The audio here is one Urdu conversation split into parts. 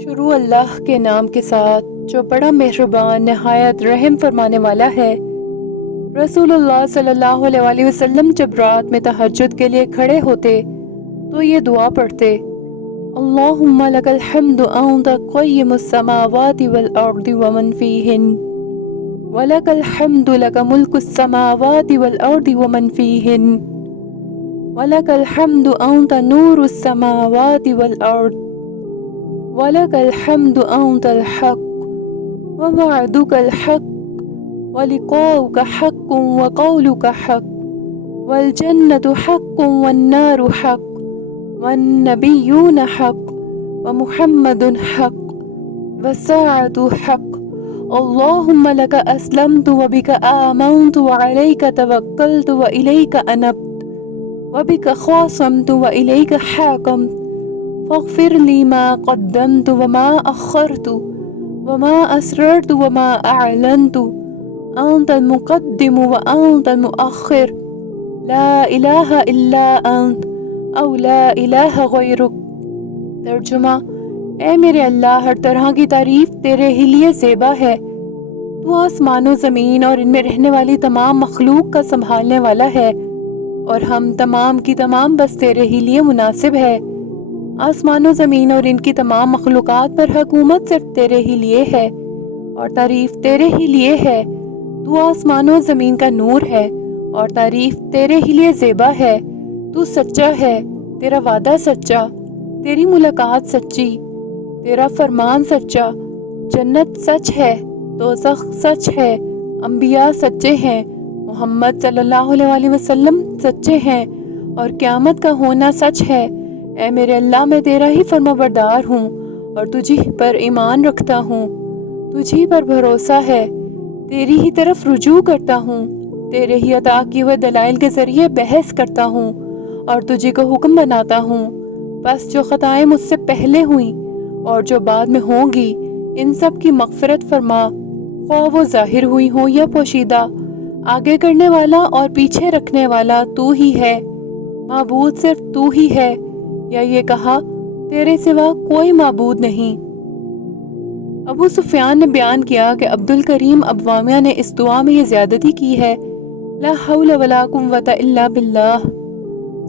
شروع اللہ کے نام کے ساتھ جو بڑا مہربان نہایت رحم فرمانے والا ہے۔ رسول اللہ صلی اللہ علیہ وسلم جب رات میں تہجد کے لیے کھڑے ہوتے تو یہ دعا پڑھتے: اللہم لک الحمد انت قیم السماوات والارض ومن فیہن ولک الحمد لک ملک السماوات والارض ومن فیہن ولک الحمد انت نور السماوات والارض وَلَكَ الْحَمْدُ أَنْتَ الْحَقُّ وَوَعْدُكَ الْحَقُّ وَلِقَاؤُكَ حَقٌّ وَقَوْلُكَ حَقٌّ وَالْجَنَّةُ حَقٌّ وَالنَّارُ حَقٌّ وَالنَّبِيُّونَ حَقٌّ وَمُحَمَّدٌ حَقٌّ وَالسَّاعَةُ حَقٌّ اللهم لك أسلمت وبك آمنت وعليك توكلت وإليك أنبت وبك خاصمت وإليك حاكمت فاغفر لي ما قدمت وما أخرت وما أسررت وما أعلنت أنت المقدم وأنت المؤخر لا إله إلا أنت أو لا إله غيرك۔ ترجمہ: اے میرے اللہ، ہر طرح کی تعریف تیرے ہی لیے زیبا ہے۔ تو آسمان و زمین اور ان میں رہنے والی تمام مخلوق کا سنبھالنے والا ہے، اور ہم تمام کی تمام بس تیرے ہی لیے مناسب ہے۔ آسمان و زمین اور ان کی تمام مخلوقات پر حکومت صرف تیرے ہی لیے ہے، اور تعریف تیرے ہی لیے ہے۔ تو آسمان و زمین کا نور ہے، اور تعریف تیرے ہی لیے زیبا ہے۔ تو سچا ہے، تیرا وعدہ سچا، تیری ملاقات سچی، تیرا فرمان سچا، جنت سچ ہے، دوزخ سچ ہے، انبیاء سچے ہیں، محمد صلی اللہ علیہ وسلم سچے ہیں، اور قیامت کا ہونا سچ ہے۔ اے میرے اللہ، میں تیرا ہی فرما بردار ہوں اور تجھی پر ایمان رکھتا ہوں، تجھی پر بھروسہ ہے، تیری ہی طرف رجوع کرتا ہوں، تیرے ہی عطا کیے ہوئے دلائل کے ذریعے بحث کرتا ہوں اور تجھی کو حکم بناتا ہوں۔ بس جو خطائیں مجھ سے پہلے ہوئیں اور جو بعد میں ہوں گی، ان سب کی مغفرت فرما، خواہ وہ ظاہر ہوئی ہوں یا پوشیدہ۔ آگے کرنے والا اور پیچھے رکھنے والا تو ہی ہے، معبود صرف تو ہی ہے، یا یہ کہا تیرے سوا کوئی معبود نہیں۔ ابو سفیان نے بیان کیا کہ عبد الکریم ابوامیہ نے اس دعا میں یہ زیادتی کی ہے: لا حول ولا قوة الا باللہ۔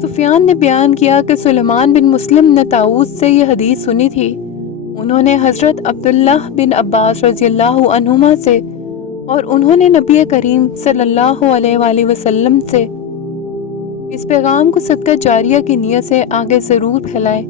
سفیان نے بیان کیا کہ سلیمان بن مسلم نے طاؤس سے یہ حدیث سنی تھی۔ انہوں نے حضرت عبداللہ بن عباس رضی اللہ عنہما سے، اور انہوں نے نبی کریم صلی اللہ علیہ وآلہ وسلم سے۔ اس پیغام کو صدقہ جاریہ کی نیت سے آگے ضرور پھیلائیں۔